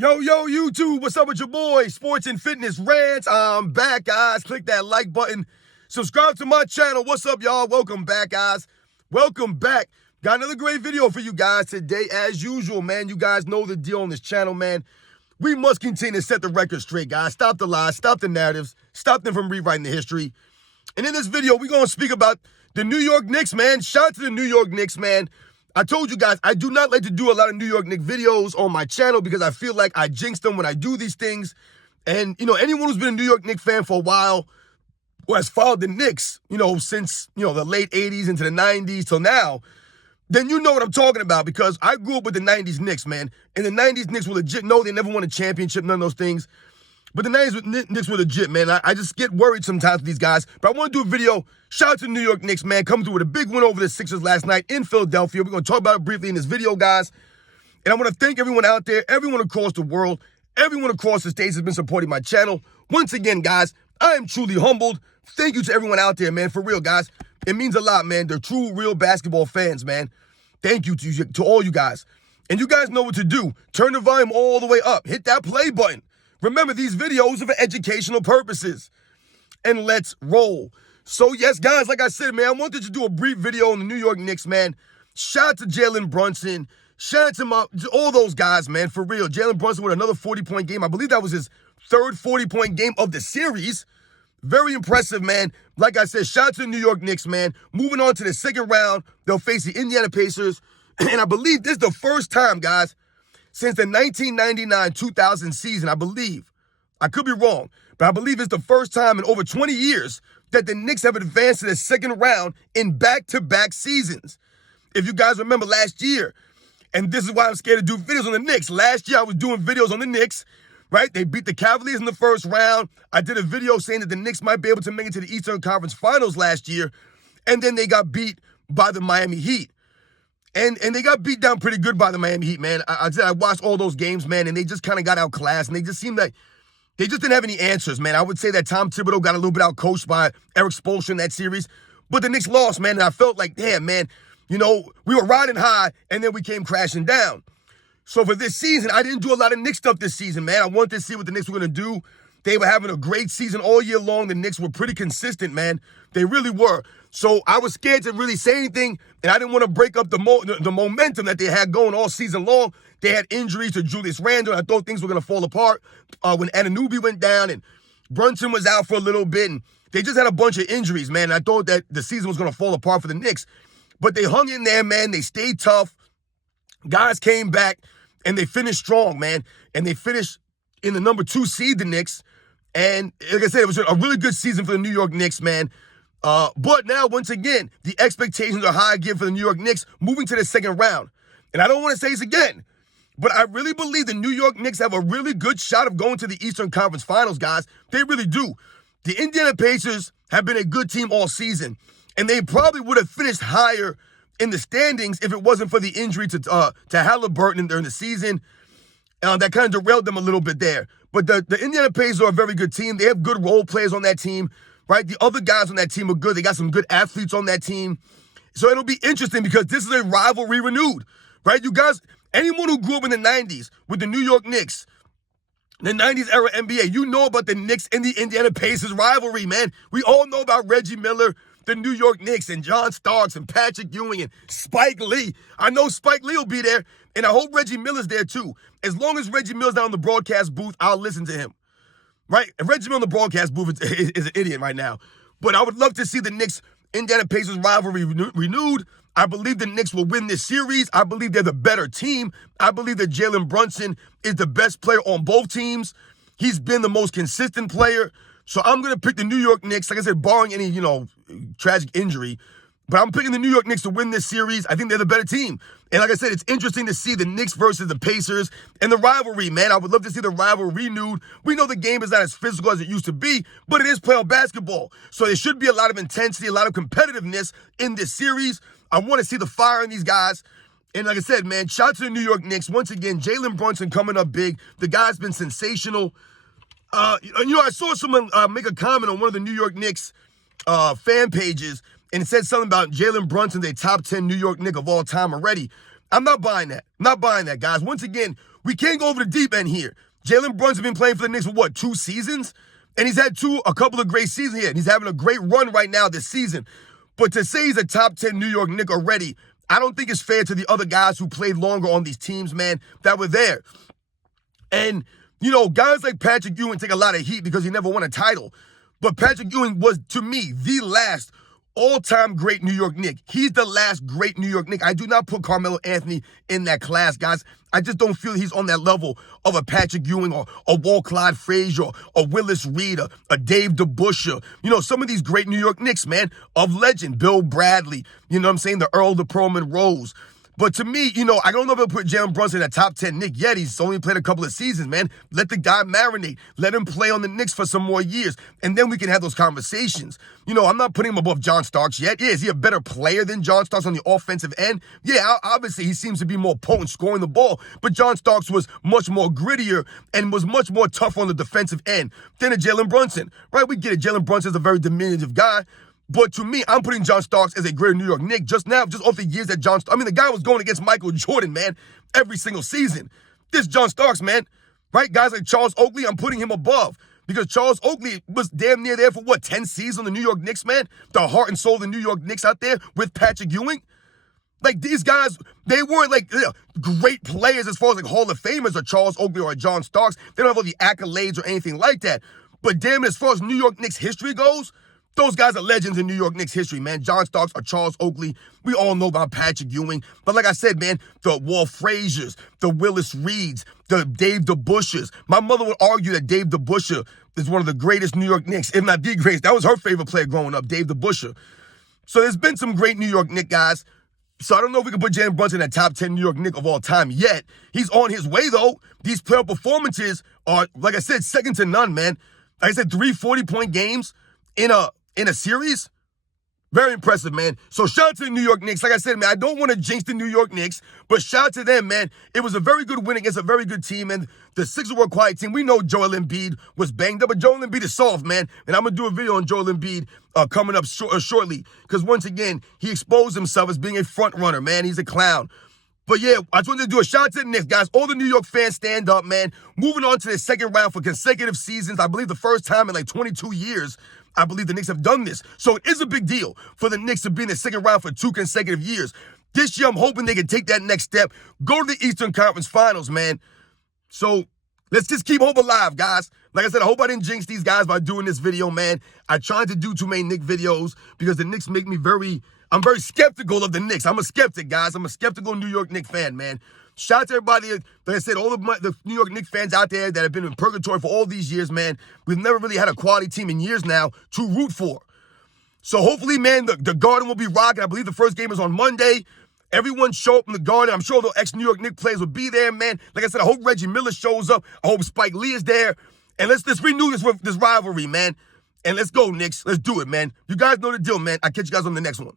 Yo, YouTube, what's up with your boy? Sports and Fitness Rants. I'm back, guys. Click that like button. Subscribe to my channel. What's up, y'all? Welcome back, guys. Welcome back. Got another great video for you guys today, as usual, man. You guys know the deal on this channel, man. We must continue to set the record straight, guys. Stop the lies, stop the narratives, stop them from rewriting the history. And in this video, we're going to speak about the New York Knicks, man. Shout out to the New York Knicks, man. I told you guys, I do not like to do a lot of New York Knicks videos on my channel because I feel like I jinx them when I do these things. And, anyone who's been a New York Knicks fan for a while or has followed the Knicks, since, the late 80s into the 90s till now, then you know what I'm talking about because I grew up with the 90s Knicks, man. And the 90s Knicks were legit. No, they never won a championship, none of those things. But the 90s Knicks were legit, man. I just get worried sometimes with these guys. But I want to do a video. Shout out to the New York Knicks, man. Coming through with a big win over the Sixers last night in Philadelphia. We're going to talk about it briefly in this video, guys. And I want to thank everyone out there, everyone across the world, everyone across the states has been supporting my channel. Once again, guys, I am truly humbled. Thank you to everyone out there, man. For real, guys. It means a lot, man. They're true, real basketball fans, man. Thank you to all you guys. And you guys know what to do. Turn the volume all the way up. Hit that play button. Remember, these videos are for educational purposes. And let's roll. So, yes, guys, like I said, man, I wanted to do a brief video on the New York Knicks, man. Shout out to Jalen Brunson. Shout out to all those guys, man, for real. Jalen Brunson with another 40-point game. I believe that was his third 40-point game of the series. Very impressive, man. Like I said, shout out to the New York Knicks, man. Moving on to the second round, they'll face the Indiana Pacers. And I believe this is the first time, guys, since the 1999-2000 season, I believe. I could be wrong, but I believe it's the first time in over 20 years that the Knicks have advanced to the second round in back-to-back seasons. If you guys remember last year, and this is why I'm scared to do videos on the Knicks. Last year, I was doing videos on the Knicks, right? They beat the Cavaliers in the first round. I did a video saying that the Knicks might be able to make it to the Eastern Conference Finals last year, and then they got beat by the Miami Heat. And they got beat down pretty good by the Miami Heat, man. I watched all those games, man, and they just kind of got outclassed, and they just seemed like they just didn't have any answers, man. I would say that Tom Thibodeau got a little bit outcoached by Eric Spoelstra in that series, but the Knicks lost, man, and I felt like, damn, man, we were riding high, and then we came crashing down. So for this season, I didn't do a lot of Knicks stuff this season, man. I wanted to see what the Knicks were going to do. They were having a great season all year long. The Knicks were pretty consistent, man. They really were. So I was scared to really say anything, and I didn't want to break up the momentum that they had going all season long. They had injuries to Julius Randle, and I thought things were going to fall apart when Anunoby went down, and Brunson was out for a little bit, and they just had a bunch of injuries, man. And I thought that the season was going to fall apart for the Knicks. But they hung in there, man. They stayed tough. Guys came back, and they finished strong, man. And they finished in the number 2 seed, the Knicks. And like I said, it was a really good season for the New York Knicks, man. But now, once again, the expectations are high again for the New York Knicks moving to the second round. And I don't want to say this again, but I really believe the New York Knicks have a really good shot of going to the Eastern Conference Finals, guys. They really do. The Indiana Pacers have been a good team all season, and they probably would have finished higher in the standings if it wasn't for the injury to Halliburton during the season. That kind of derailed them a little bit there. But the Indiana Pacers are a very good team. They have good role players on that team, right? The other guys on that team are good. They got some good athletes on that team. So it'll be interesting because this is a rivalry renewed, right? You guys, anyone who grew up in the 90s with the New York Knicks, the 90s era NBA, you know about the Knicks and the Indiana Pacers rivalry, man. We all know about Reggie Miller, the New York Knicks, and John Starks and Patrick Ewing and Spike Lee. I know Spike Lee will be there, and I hope Reggie Miller's there too. As long as Reggie Miller's not on the broadcast booth, I'll listen to him. Right? If Reggie Miller on the broadcast booth is an idiot right now. But I would love to see the Knicks-Indiana Pacers rivalry renewed. I believe the Knicks will win this series. I believe they're the better team. I believe that Jalen Brunson is the best player on both teams. He's been the most consistent player. So I'm going to pick the New York Knicks, like I said, barring any, tragic injury. But I'm picking the New York Knicks to win this series. I think they're the better team. And like I said, it's interesting to see the Knicks versus the Pacers and the rivalry, man. I would love to see the rivalry renewed. We know the game is not as physical as it used to be, but it is playoff basketball. So there should be a lot of intensity, a lot of competitiveness in this series. I want to see the fire in these guys. And like I said, man, shout out to the New York Knicks. Once again, Jalen Brunson coming up big. The guy's been sensational. I saw someone make a comment on one of the New York Knicks fan pages, and it said something about Jalen Brunson, a top 10 New York Knick of all time already. I'm not buying that. Not buying that, guys. Once again, we can't go over the deep end here. Jalen Brunson been playing for the Knicks for what, 2 seasons? And he's had a couple of great seasons here. And he's having a great run right now this season. But to say he's a top 10 New York Knick already, I don't think it's fair to the other guys who played longer on these teams, man, that were there. And, you know, guys like Patrick Ewing take a lot of heat because he never won a title. But Patrick Ewing was, to me, the last all-time great New York Knick. He's the last great New York Knick. I do not put Carmelo Anthony in that class, guys. I just don't feel he's on that level of a Patrick Ewing or a Walt Clyde Frazier or Willis Reed or a Dave DeBusschere. You know, some of these great New York Knicks, man, of legend. Bill Bradley, you know what I'm saying? The Earl, the Perlman Rose. But to me, you know, I don't know if I'll put Jalen Brunson in a top 10 Knick yet. He's only played a couple of seasons, man. Let the guy marinate. Let him play on the Knicks for some more years. And then we can have those conversations. You know, I'm not putting him above John Starks yet. Yeah, is he a better player than John Starks on the offensive end? Yeah, obviously he seems to be more potent scoring the ball. But John Starks was much more grittier and was much more tough on the defensive end than a Jalen Brunson. Right? We get it. Jalen Brunson is a very diminutive guy. But to me, I'm putting John Starks as a great New York Knick just off the years that the guy was going against Michael Jordan, man, every single season. This John Starks, man, right? Guys like Charles Oakley, I'm putting him above because Charles Oakley was damn near there for, 10 seasons on the New York Knicks, man? The heart and soul of the New York Knicks out there with Patrick Ewing. Like, these guys, they weren't, great players as far as, Hall of Famers or Charles Oakley or John Starks. They don't have all the accolades or anything like that. But damn it, as far as New York Knicks history goes, those guys are legends in New York Knicks history, man. John Starks or Charles Oakley. We all know about Patrick Ewing. But like I said, man, the Walt Fraziers, the Willis Reeds, the Dave DeBusschers. My mother would argue that Dave DeBusschere is one of the greatest New York Knicks, if not the greatest. That was her favorite player growing up, Dave DeBusschere. So there's been some great New York Knicks guys. So I don't know if we can put Jalen Brunson in that top 10 New York Knick of all time yet. He's on his way, though. These playoff performances are, like I said, second to none, man. Like I said, 3 40-point games in a series. Very impressive, man. So shout out to the New York Knicks. Like I said, man, I don't want to jinx the New York Knicks, but shout out to them, man. It was a very good win against a very good team, and the Sixers were a quiet team. We know Joel Embiid was banged up, but Joel Embiid is soft, man. And I'm going to do a video on Joel Embiid coming up shortly, because once again, he exposed himself as being a front runner, man. He's a clown. But yeah, I just wanted to do a shout out to the Knicks, guys. All the New York fans stand up, man. Moving on to the second round for consecutive seasons. I believe the first time in 22 years, I believe the Knicks have done this. So it is a big deal for the Knicks to be in the second round for 2 consecutive years. This year, I'm hoping they can take that next step, go to the Eastern Conference Finals, man. So let's just keep hope alive, guys. Like I said, I hope I didn't jinx these guys by doing this video, man. I tried to do too many Knicks videos because the Knicks make me I'm very skeptical of the Knicks. I'm a skeptic, guys. I'm a skeptical New York Knicks fan, man. Shout out to everybody, like I said, all the New York Knicks fans out there that have been in purgatory for all these years, man. We've never really had a quality team in years now to root for. So hopefully, man, the Garden will be rocking. I believe the first game is on Monday. Everyone show up in the Garden. I'm sure the ex-New York Knicks players will be there, man. Like I said, I hope Reggie Miller shows up. I hope Spike Lee is there. And let's renew this rivalry, man. And let's go, Knicks. Let's do it, man. You guys know the deal, man. I'll catch you guys on the next one.